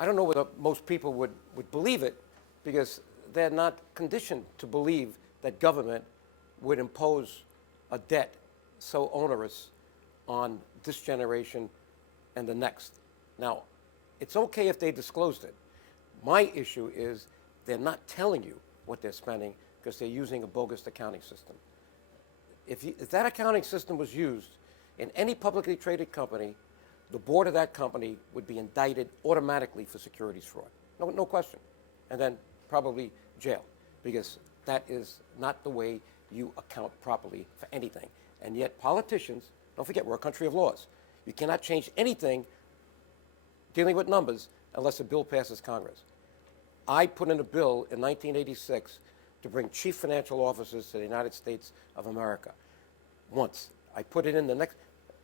I don't know whether most people would believe it, because they're not conditioned to believe that government would impose a debt so onerous on this generation and the next. Now, it's okay if they disclosed it. My issue is they're not telling you what they're spending because they're using a bogus accounting system. If that accounting system was used in any publicly traded company, the board of that company would be indicted automatically for securities fraud. No question. And then probably jail, because that is not the way you account properly for anything. And yet politicians, don't forget, we're a country of laws. You cannot change anything dealing with numbers unless a bill passes Congress. I put in a bill in 1986 to bring chief financial officers to the United States of America. Once. I put it in the next.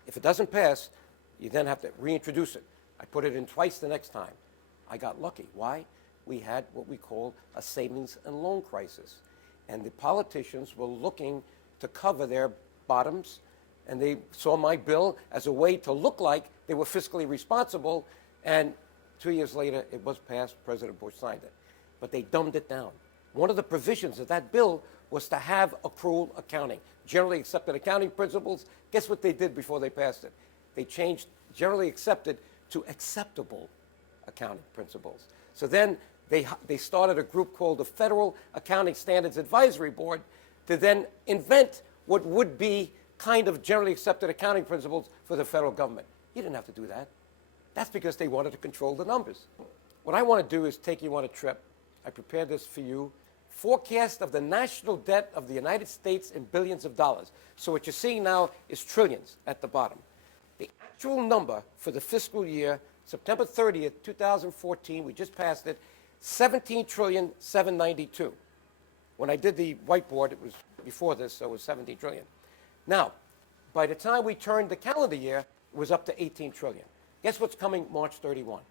If it doesn't pass, you then have to reintroduce it. I put it in twice the next time. I got lucky. Why? We had what we call a savings and loan crisis. And the politicians were looking to cover their bottoms, and they saw my bill as a way to look like they were fiscally responsible, and 2 years later it was passed, President Bush signed it. But they dumbed it down. One of the provisions of that bill was to have accrual accounting, generally accepted accounting principles. Guess what they did before they passed it? They changed generally accepted to acceptable accounting principles. So then they started a group called the Federal Accounting Standards Advisory Board to then invent what would be kind of generally accepted accounting principles for the federal government. You didn't have to do that. That's because they wanted to control the numbers. What I want to do is take you on a trip. I prepared this for you. Forecast of the national debt of the United States in billions of dollars. So what you're seeing now is trillions at the bottom. The actual number for the fiscal year, September 30th, 2014, we just passed it, 17,792,000,000. When I did the whiteboard, it was before this, so it was 17 trillion. Now, by the time we turned the calendar year, it was up to 18 trillion. Guess what's coming March 31?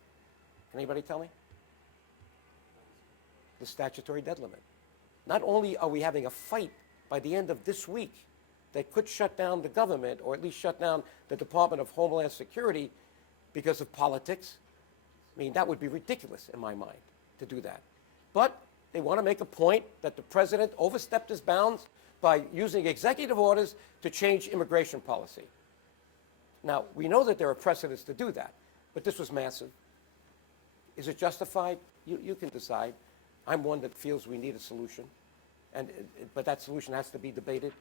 Can anybody tell me? The statutory debt limit. Not only are we having a fight by the end of this week that could shut down the government, or at least shut down the Department of Homeland Security because of politics. I mean, that would be ridiculous in my mind to do that. But they want to make a point that the president overstepped his bounds by using executive orders to change immigration policy. Now, we know that there are precedents to do that, but this was massive. Is it justified? You can decide. I'm one that feels we need a solution, but that solution has to be debated.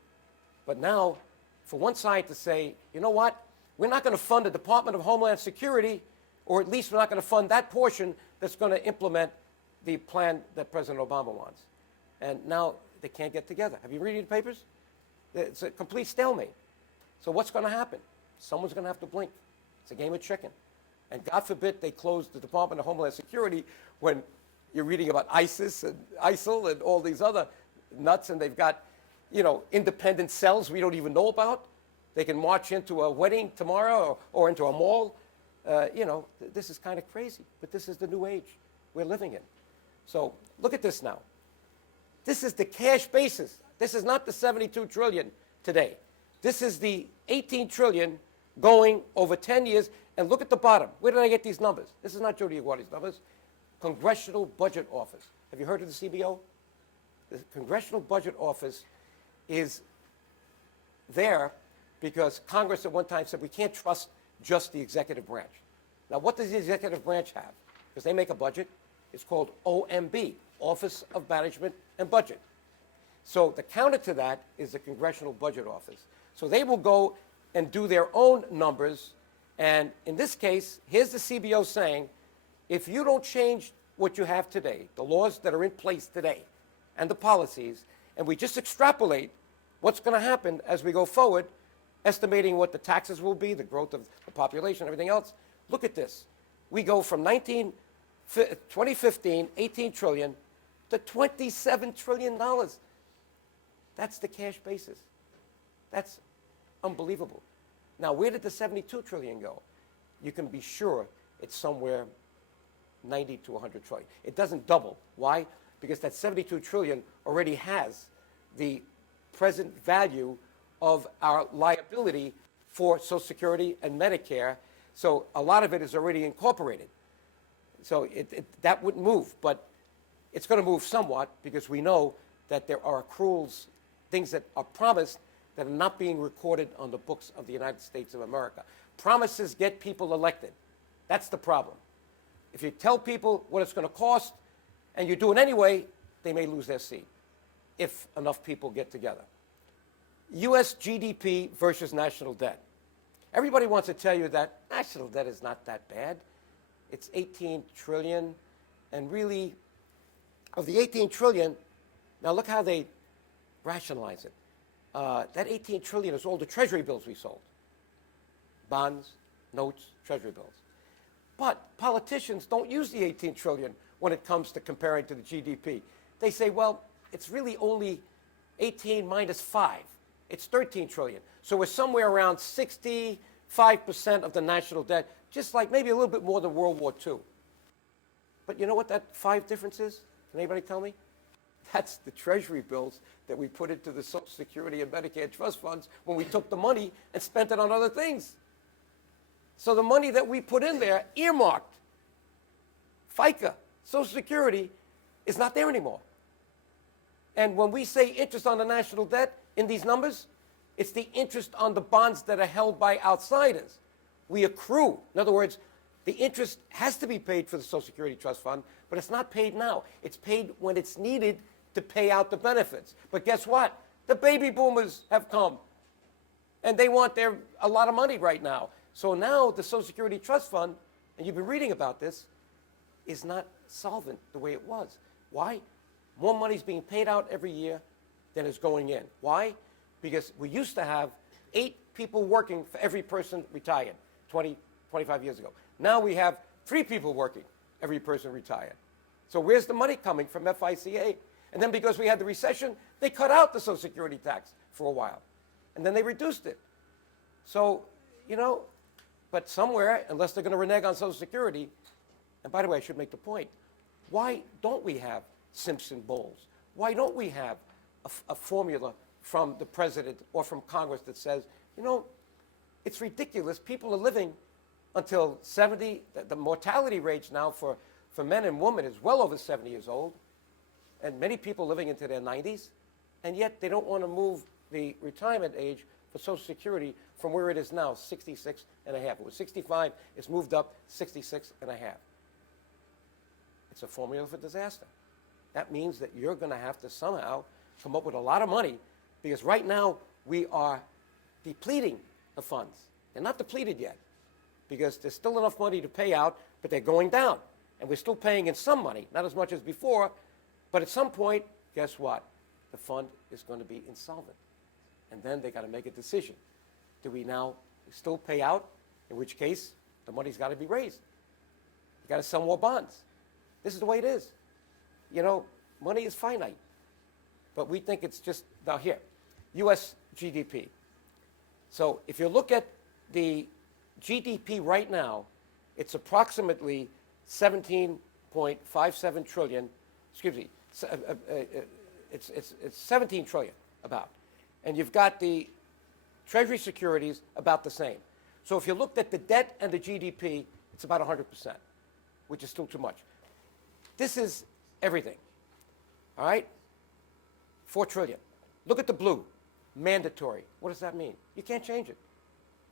But now, for one side to say, you know what, we're not going to fund the Department of Homeland Security, or at least we're not going to fund that portion that's going to implement the plan that President Obama wants. And now they can't get together. Have you read the papers? It's a complete stalemate. So what's going to happen? Someone's going to have to blink. It's a game of chicken. And God forbid they close the Department of Homeland Security when you're reading about ISIS and ISIL and all these other nuts, and they've got, independent cells we don't even know about. They can march into a wedding tomorrow or into a mall. This is kind of crazy, but this is the new age we're living in. So look at this now. This is the cash basis. This is not the 72 trillion today. This is the 18 trillion going over 10 years. And look at the bottom. Where did I get these numbers? This is not Joe DioGuardi's numbers. Congressional Budget Office. Have you heard of the CBO? The Congressional Budget Office is there because Congress at one time said we can't trust just the executive branch. Now, what does the executive branch have? Because they make a budget. It's called OMB, Office of Management and Budget. So the counter to that is the Congressional Budget Office. So they will go and do their own numbers. And in this case, here's the CBO saying, if you don't change what you have today, the laws that are in place today, and the policies, and we just extrapolate what's going to happen as we go forward, estimating what the taxes will be, the growth of the population, everything else, look at this. We go from 2015, 18 trillion, to $27 trillion. That's the cash basis. That's unbelievable. Now, where did the 72 trillion go? You can be sure it's somewhere 90 to 100 trillion. It doesn't double. Why? Because that 72 trillion already has the present value of our liability for Social Security and Medicare. So a lot of it is already incorporated. So that wouldn't move, but it's going to move somewhat because we know that there are accruals, things that are promised that are not being recorded on the books of the United States of America. Promises get people elected. That's the problem. If you tell people what it's going to cost and you do it anyway, they may lose their seat if enough people get together. U.S. GDP versus national debt. Everybody wants to tell you that national debt is not that bad. It's 18 trillion, and really, of the 18 trillion, now look how they rationalize it. That 18 trillion is all the treasury bills we sold. Bonds, notes, treasury bills. But politicians don't use the 18 trillion when it comes to comparing to the GDP. They say, well, it's really only 18 minus 5. It's 13 trillion. So we're somewhere around 65% of the national debt, just like maybe a little bit more than World War II. But you know what that 5 difference is? Can anybody tell me? That's the treasury bills that we put into the Social Security and Medicare trust funds when we took the money and spent it on other things. So the money that we put in there, earmarked, FICA, Social Security, is not there anymore. And when we say interest on the national debt in these numbers, it's the interest on the bonds that are held by outsiders. We accrue. In other words, the interest has to be paid for the Social Security Trust Fund, but it's not paid now. It's paid when it's needed to pay out the benefits. But guess what? The baby boomers have come, and they want a lot of money right now. So now the Social Security Trust Fund, and you've been reading about this, is not solvent the way it was. Why? More money is being paid out every year than is going in. Why? Because we used to have 8 people working for every person retired 20, 25 years ago. Now we have 3 people working every person retired. So where's the money coming from FICA? And then because we had the recession, they cut out the Social Security tax for a while. And then they reduced it. So, but somewhere, unless they're going to renege on Social Security, and by the way, I should make the point, why don't we have Simpson Bowles? Why don't we have a formula from the president or from Congress that says, it's ridiculous. People are living until 70. The mortality rate now for men and women is well over 70 years old, and many people living into their 90s, and yet they don't want to move the retirement age for Social Security from where it is now, 66 and a half. It was 65. It's moved up 66 and a half. It's a formula for disaster. That means that you're going to have to somehow come up with a lot of money, because right now we are depleting the funds. They're not depleted yet because there's still enough money to pay out, but they're going down. And we're still paying in some money, not as much as before, but at some point, guess what? The fund is going to be insolvent. And then they got to make a decision. Do we now still pay out, in which case the money's got to be raised? You got to sell more bonds. This is the way it is. Money is finite. But we think it's just, now here, U.S. GDP. So if you look at the GDP right now, it's approximately 17.57 trillion, excuse me, it's 17 trillion about. And you've got the Treasury securities about the same. So if you looked at the debt and the GDP, it's about 100%, which is still too much. This is everything, all right? 4 trillion. Look at the blue, mandatory. What does that mean? You can't change it.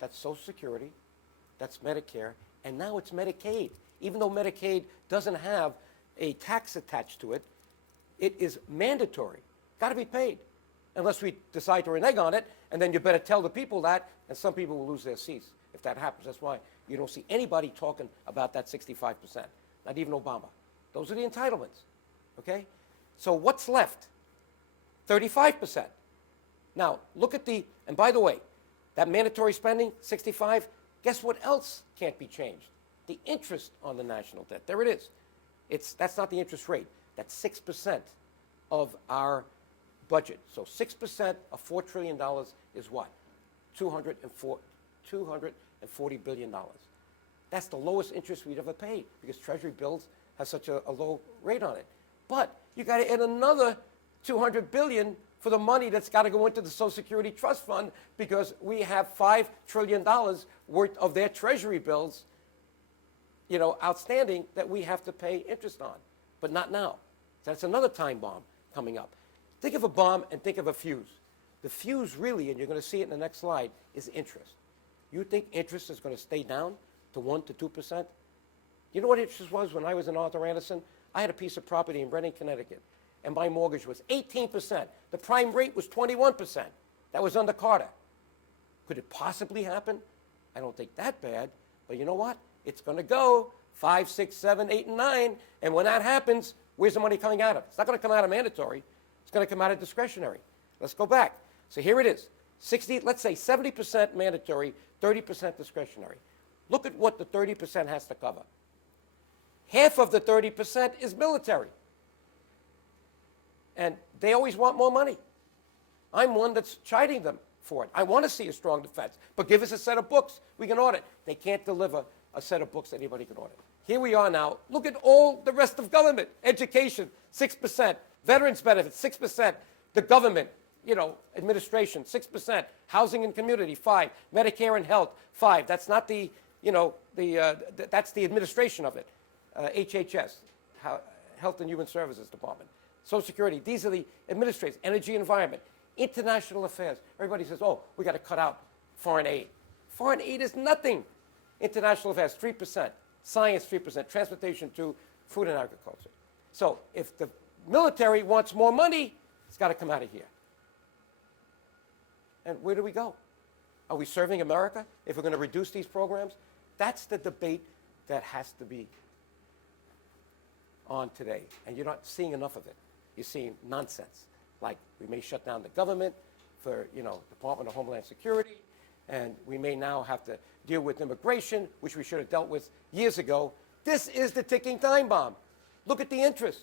That's Social Security, that's Medicare, and now it's Medicaid. Even though Medicaid doesn't have a tax attached to it, it is mandatory. Got to be paid, unless we decide to renege on it, and then you better tell the people that, and some people will lose their seats if that happens. That's why you don't see anybody talking about that 65%, not even Obama. Those are the entitlements, okay? So what's left? 35%. Now, look at and by the way, that mandatory spending, 65, guess what else can't be changed? The interest on the national debt. There it is. That's not the interest rate. That's 6% of our budget. So 6% of $4 trillion is what? $240 billion. That's the lowest interest we'd ever paid because Treasury bills have such a low rate on it. But you got to add another $200 billion for the money that's got to go into the Social Security Trust Fund because we have $5 trillion worth of their Treasury bills. outstanding that we have to pay interest on, but not now. That's another time bomb coming up. Think of a bomb and think of a fuse. The fuse really, and you're going to see it in the next slide, is interest. You think interest is going to stay down to 1% to 2%? You know what interest was when I was in Arthur Anderson? I had a piece of property in Reading, Connecticut, and my mortgage was 18%. The prime rate was 21%. That was under Carter. Could it possibly happen? I don't think that bad, but you know what? It's going to go 5, 6, 7, 8, and 9, and when that happens, where's the money coming out of? It's not going to come out of mandatory. It's going to come out of discretionary. Let's go back. So here it is. Let's say 70% mandatory, 30% discretionary. Look at what the 30% has to cover. Half of the 30% is military. And they always want more money. I'm one that's chiding them for it. I want to see a strong defense, but give us a set of books we can audit. They can't deliver a set of books that anybody can audit. Here we are now. Look at all the rest of government. Education, 6%. Veterans benefits, 6%. The government, administration, 6%. Housing and community, 5%. Medicare and health, 5%. That's not the, that's the administration of it. HHS, Health and Human Services Department. Social Security, these are the administrators. Energy and environment. International affairs. Everybody says, oh, we got to cut out foreign aid. Foreign aid is nothing. International affairs, 3%. Science, 3%. Transportation, 2%. Food and agriculture. So if the military wants more money, it's got to come out of here. And where do we go? Are we serving America if we're going to reduce these programs? That's the debate that has to be on today. And you're not seeing enough of it. You're seeing nonsense. Like we may shut down the government for, Department of Homeland Security, and we may now have to deal with immigration, which we should have dealt with years ago. This is the ticking time bomb. Look at the interest.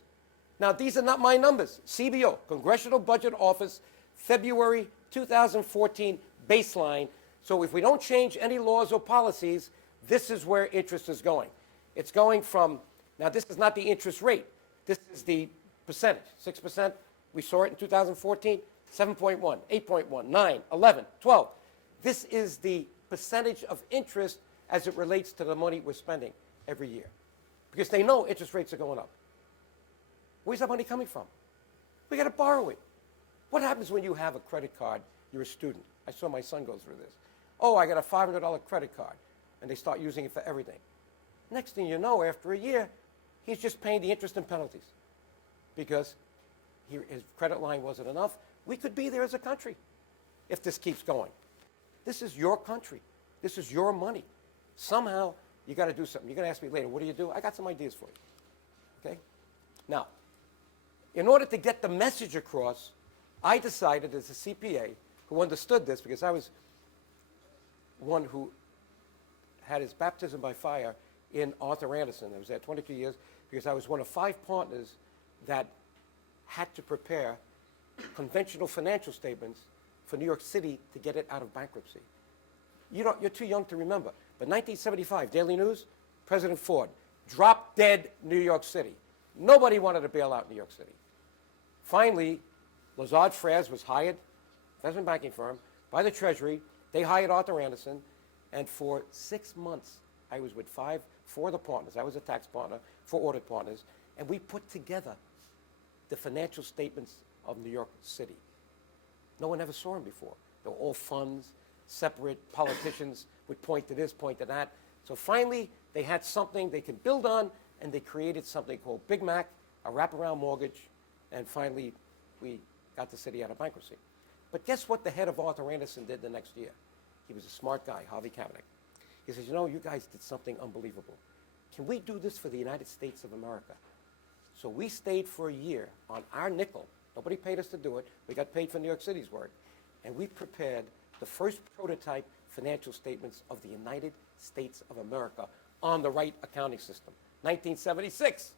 Now, these are not my numbers. CBO, Congressional Budget Office, February 2014 baseline. So if we don't change any laws or policies, this is where interest is going. It's going from, now this is not the interest rate. This is the percentage, 6%. We saw it in 2014, 7.1, 8.1, 9, 11, 12. This is the percentage of interest as it relates to the money we're spending every year. Because they know interest rates are going up. Where's that money coming from? We got to borrow it. What happens when you have a credit card, you're a student? I saw my son go through this. Oh, I got a $500 credit card. And they start using it for everything. Next thing you know, after a year, he's just paying the interest and penalties. Because his credit line wasn't enough. We could be there as a country if this keeps going. This is your country. This is your money. Somehow, you got to do something. You're going to ask me later, what do you do? I got some ideas for you. Okay? Now, in order to get the message across, I decided as a CPA who understood this, because I was one who had his baptism by fire in Arthur Anderson. I was there 22 years because I was one of 5 partners that had to prepare conventional financial statements for New York City to get it out of bankruptcy. You're too young to remember, but 1975, Daily News, President Ford, drop dead New York City. Nobody wanted to bail out New York City. Finally, Lazard Frères was hired, investment banking firm, by the Treasury. They hired Arthur Anderson, and for 6 months, I was with 4 other partners. I was a tax partner, 4 audit partners, and we put together the financial statements of New York City. No one ever saw them before. They were all funds, separate. Politicians would point to this, point to that. So finally, they had something they could build on, and they created something called Big Mac, a wraparound mortgage, and finally, we got the city out of bankruptcy. But guess what the head of Arthur Anderson did the next year? He was a smart guy, Harvey Kavanagh. He says, you guys did something unbelievable. Can we do this for the United States of America? So we stayed for a year on our nickel. Nobody paid us to do it. We got paid for New York City's work. And we prepared the first prototype financial statements of the United States of America on the right accounting system, 1976.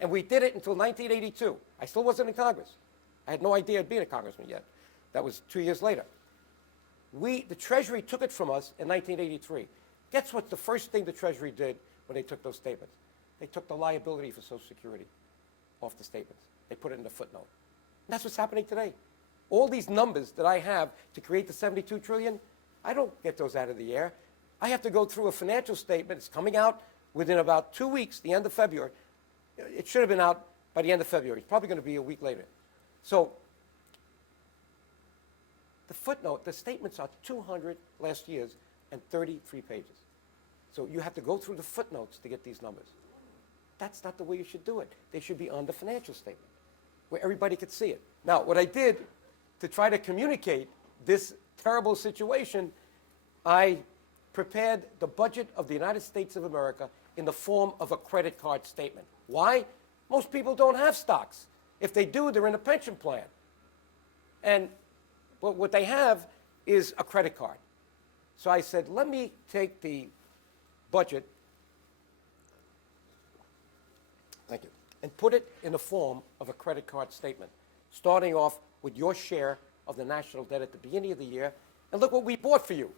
And we did it until 1982. I still wasn't in Congress. I had no idea I'd be a congressman yet. That was 2 years later. The Treasury took it from us in 1983. Guess what the first thing the Treasury did when they took those statements? They took the liability for Social Security off the statements. They put it in the footnote. And that's what's happening today. All these numbers that I have to create the $72 trillion, I don't get those out of the air. I have to go through a financial statement. It's coming out within about 2 weeks, the end of February. It should have been out by the end of February. It's probably going to be a week later. So the footnote, the statements are 200 last year's and 33 pages. So you have to go through the footnotes to get these numbers. That's not the way you should do it. They should be on the financial statement where everybody could see it. Now, what I did to try to communicate this terrible situation, I prepared the budget of the United States of America in the form of a credit card statement. Why? Most people don't have stocks. If they do, they're in a pension plan. And what they have is a credit card. So I said, let me take the budget, thank you, and put it in the form of a credit card statement, starting off with your share of the national debt at the beginning of the year. And look what we bought for you.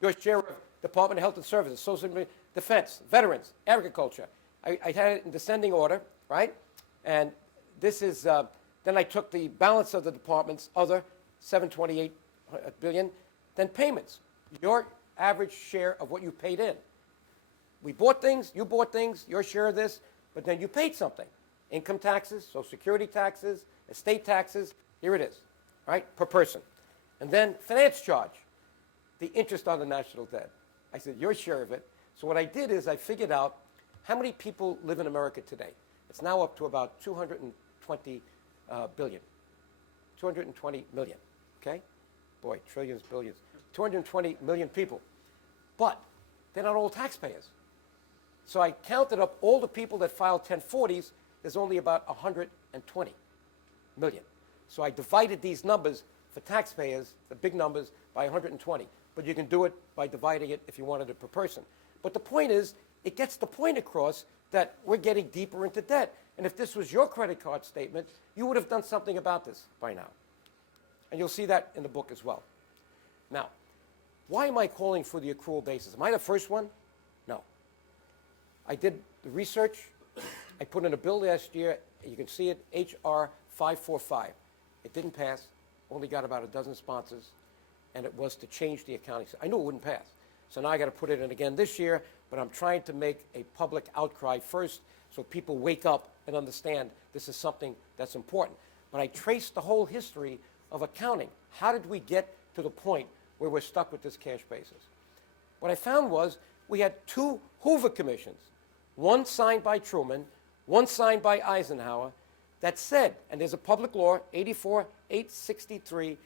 Your share of Department of Health and Services, Social Defense, Veterans, Agriculture. I had it in descending order, right? And this is, then I took the balance of the department's other, $728 billion, then payments, your average share of what you paid in. We bought things, you bought things, your share of this, but then you paid something. Income taxes, Social Security taxes, estate taxes, here it is, right, per person. And then finance charge, the interest on the national debt. I said, your share of it. So what I did is I figured out how many people live in America today. It's now up to about 220 billion, 220 million, okay? Boy, trillions, billions, 220 million people. But they're not all taxpayers. So I counted up all the people that filed 1040s. There's only about 120 million. So I divided these numbers for taxpayers, the big numbers, by 120. But you can do it by dividing it if you wanted it per person. But the point is, it gets the point across that we're getting deeper into debt. And if this was your credit card statement, you would have done something about this by now. And you'll see that in the book as well. Now, why am I calling for the accrual basis? Am I the first one? No. I did the research. I put in a bill last year. You can see it, H.R. 545. It didn't pass. Only got about a dozen sponsors. And it was to change the accounting. I knew it wouldn't pass. So now I got to put it in again this year. But I'm trying to make a public outcry first so people wake up and understand this is something that's important. But I traced the whole history of accounting. How did we get to the point where we're stuck with this cash basis? What I found was we had two Hoover commissions, one signed by Truman, one signed by Eisenhower, that said, and there's a public law, 84-863,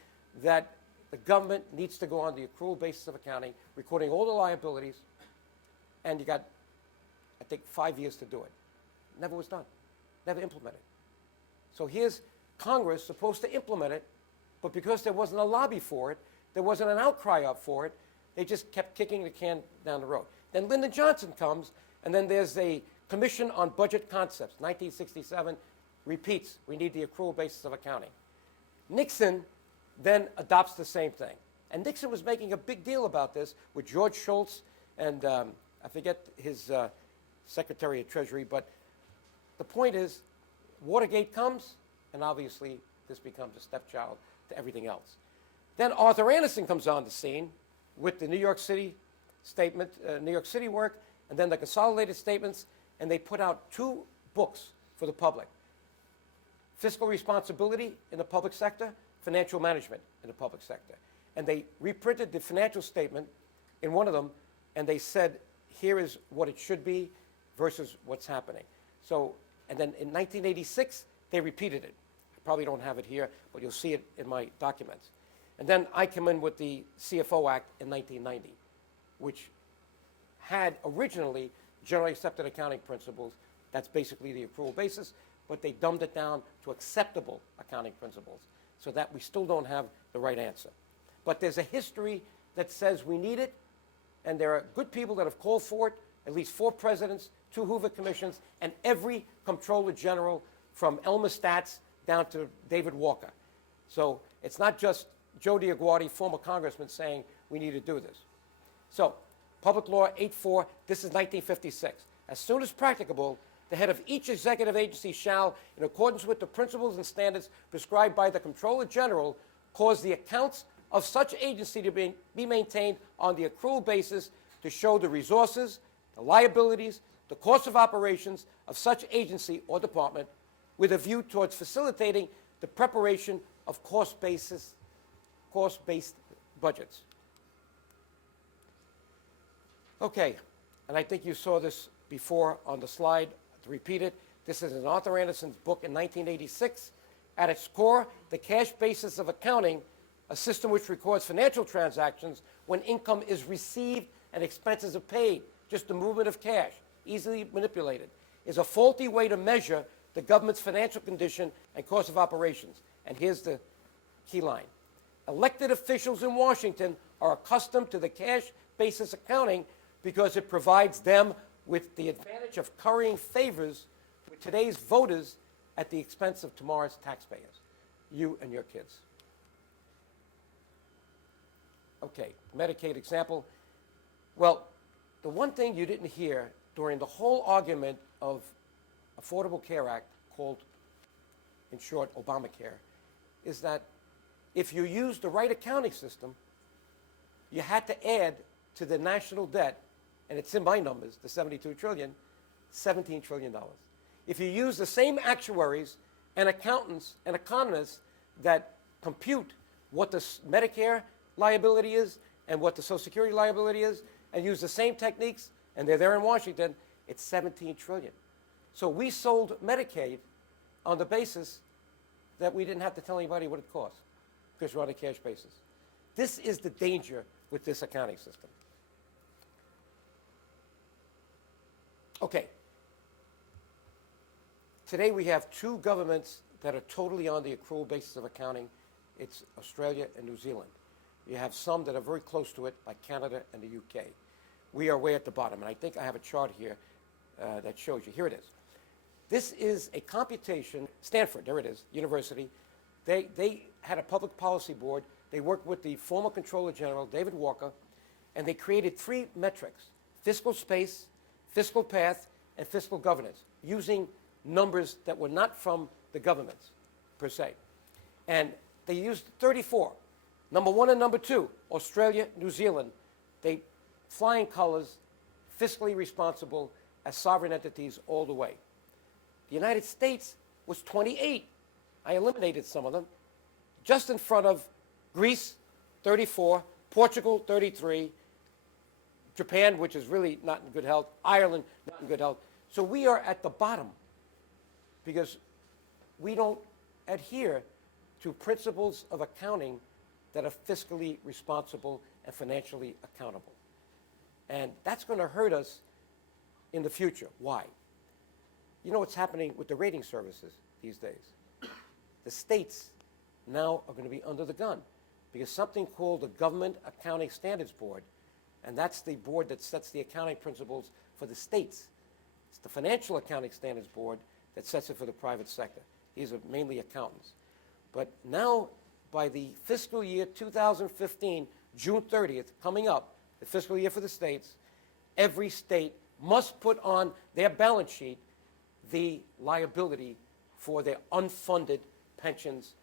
that the government needs to go on the accrual basis of accounting, recording all the liabilities, and you got, I think, 5 years to do it. Never was done, never implemented. So here's Congress supposed to implement it, but because there wasn't a lobby for it, there wasn't an outcry up for it, they just kept kicking the can down the road. Then Lyndon Johnson comes, and then there's a Commission on Budget Concepts, 1967, repeats, we need the accrual basis of accounting. Nixon then adopts the same thing. And Nixon was making a big deal about this with George Shultz and I forget his Secretary of Treasury, but the point is, Watergate comes, and obviously this becomes a stepchild to everything else. Then Arthur Anderson comes on the scene with the New York City statement, New York City work, and then the consolidated statements, and they put out two books for the public. Fiscal Responsibility in the public sector, Financial Management in the public sector. And they reprinted the financial statement in one of them, and they said, here is what it should be versus what's happening. So, and then in 1986, they repeated it. I probably don't have it here, but you'll see it in my documents. And then I come in with the CFO Act in 1990, which had originally generally accepted accounting principles. That's basically the accrual basis, but they dumbed it down to acceptable accounting principles so that we still don't have the right answer. But there's a history that says we need it, and there are good people that have called for it, at least 4 presidents, 2 Hoover commissions, and every comptroller general from Elmer Statz down to David Walker. So it's not just Joe DioGuardi, former congressman, saying we need to do this. So Public Law 84, this is 1956. As soon as practicable, the head of each executive agency shall, in accordance with the principles and standards prescribed by the Comptroller General, cause the accounts of such agency to be maintained on the accrual basis to show the resources, the liabilities, the cost of operations of such agency or department with a view towards facilitating the preparation of cost-based budgets. Okay, and I think you saw this before on the slide. To repeat it, this is in Arthur Andersen's book in 1986. At its core, the cash basis of accounting, a system which records financial transactions when income is received and expenses are paid, just the movement of cash, easily manipulated, is a faulty way to measure the government's financial condition and cost of operations. And here's the key line. Elected officials in Washington are accustomed to the cash basis accounting because it provides them with the advantage of currying favors with today's voters at the expense of tomorrow's taxpayers, you and your kids. Okay, Medicaid example. Well, the one thing you didn't hear during the whole argument of Affordable Care Act, called, in short, Obamacare, is that if you use the right accounting system, you had to add to the national debt, and it's in my numbers, the $72 trillion, $17 trillion. If you use the same actuaries and accountants and economists that compute what the Medicare liability is and what the Social Security liability is, and use the same techniques, and they're there in Washington, it's $17 trillion. So we sold Medicaid on the basis that we didn't have to tell anybody what it cost, because we're on a cash basis. This is the danger with this accounting system. Okay. Today we have two governments that are totally on the accrual basis of accounting. It's Australia and New Zealand. You have some that are very close to it, like Canada and the UK. We are way at the bottom, and I think I have a chart here that shows you. Here it is. This is a computation, Stanford, there it is, University. They had a public policy board. They worked with the former Comptroller General, David Walker, and they created three metrics: fiscal space, fiscal path, and fiscal governance, using numbers that were not from the governments, per se. And they used 34. Number one and number two, Australia, New Zealand, they flying colors, fiscally responsible as sovereign entities all the way. The United States was 28. I eliminated some of them. Just in front of Greece, 34, Portugal, 33, Japan, which is really not in good health, Ireland, not in good health. So we are at the bottom because we don't adhere to principles of accounting that are fiscally responsible and financially accountable. And that's going to hurt us in the future. Why? You know what's happening with the rating services these days? The states now are going to be under the gun because something called the Government Accounting Standards Board, and that's the board that sets the accounting principles for the states. It's the Financial Accounting Standards Board that sets it for the private sector. These are mainly accountants. But now, by the fiscal year 2015, June 30th, coming up, the fiscal year for the states, every state must put on their balance sheet the liability for their unfunded pensions,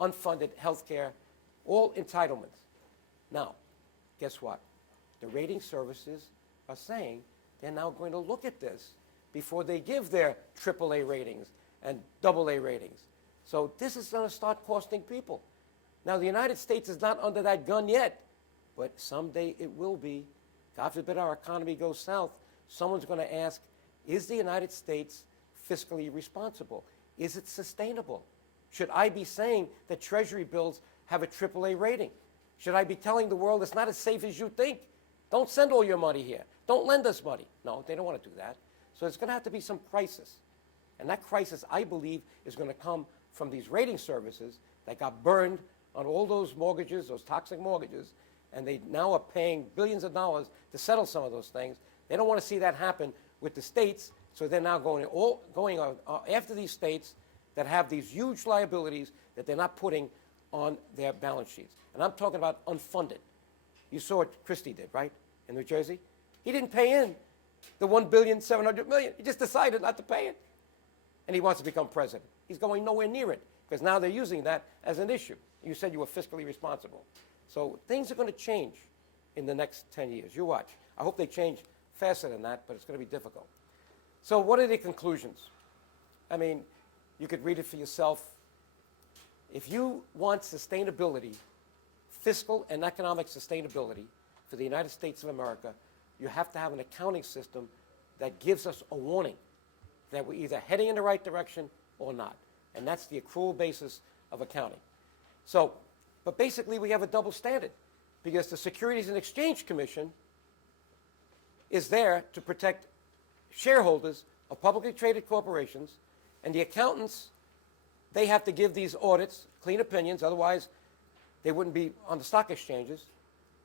unfunded health care, all entitlements. Now, guess what? The rating services are saying they're now going to look at this before they give their AAA ratings and AA ratings. So this is going to start costing people. Now, the United States is not under that gun yet, but someday it will be. God forbid our economy goes south. Someone's going to ask, is the United States fiscally responsible? Is it sustainable? Should I be saying that Treasury bills have a AAA rating? Should I be telling the world it's not as safe as you think? Don't send all your money here. Don't lend us money. No, they don't want to do that. So there's going to have to be some crisis. And that crisis, I believe, is going to come from these rating services that got burned on all those mortgages, those toxic mortgages, and they now are paying billions of dollars to settle some of those things. They don't want to see that happen with the states, so they're now going after these states that have these huge liabilities that they're not putting on their balance sheets. And I'm talking about unfunded. You saw what Christie did, right, in New Jersey? He didn't pay in the $1,700,000,000. He just decided not to pay it. And he wants to become president. He's going nowhere near it because now they're using that as an issue. You said you were fiscally responsible. So things are going to change in the next 10 years. You watch. I hope they change faster than that, but it's going to be difficult. So what are the conclusions? I mean, you could read it for yourself. If you want sustainability, fiscal and economic sustainability for the United States of America, you have to have an accounting system that gives us a warning that we're either heading in the right direction or not. And that's the accrual basis of accounting. So, but basically we have a double standard because the Securities and Exchange Commission is there to protect shareholders of publicly traded corporations, and the accountants, they have to give these audits, clean opinions, otherwise they wouldn't be on the stock exchanges.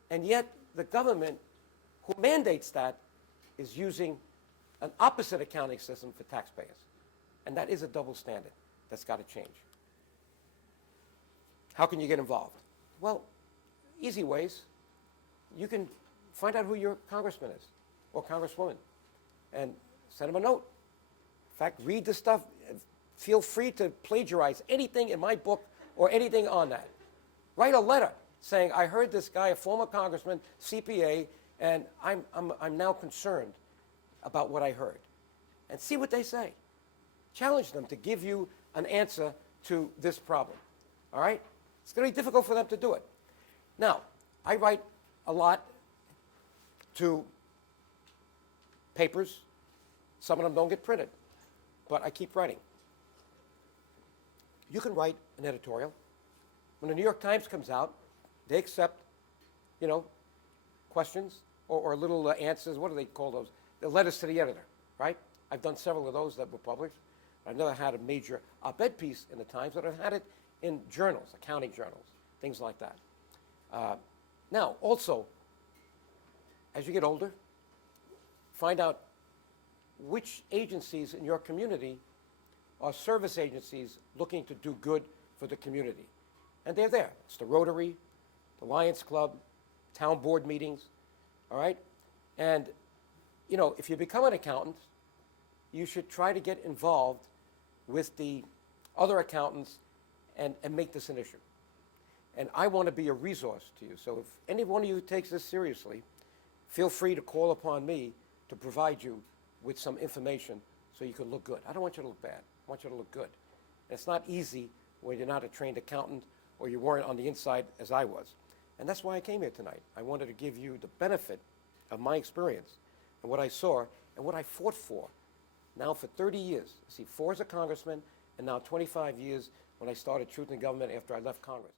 And yet the government who mandates that is using an opposite accounting system for taxpayers. And that is a double standard that's got to change. How can you get involved? Well, easy ways. You can find out who your congressman is or congresswoman and send them a note. In fact, read the stuff. Feel free to plagiarize anything in my book or anything on that. Write a letter saying, I heard this guy, a former congressman, CPA, and I'm now concerned about what I heard. And see what they say. Challenge them to give you an answer to this problem. All right? It's going to be difficult for them to do it. Now, I write a lot to papers. Some of them don't get printed, but I keep writing. You can write an editorial. When the New York Times comes out, they accept, questions or little answers. What do they call those? The letters to the editor, right? I've done several of those that were published. I've never had a major op-ed piece in the Times, but I've had it in journals, accounting journals, things like that. Now, also, as you get older, find out which agencies in your community are service agencies looking to do good for the community. And they're there. It's the Rotary, the Lions Club, town board meetings, all right? And, if you become an accountant, you should try to get involved with the other accountants and make this an issue. And I want to be a resource to you. So if any one of you takes this seriously, feel free to call upon me to provide you with some information so you can look good. I don't want you to look bad. I want you to look good. And it's not easy when you're not a trained accountant or you weren't on the inside as I was. And that's why I came here tonight. I wanted to give you the benefit of my experience and what I saw and what I fought for now for 30 years. See, 4 as a congressman and now 25 years when I started Truth in Government after I left Congress.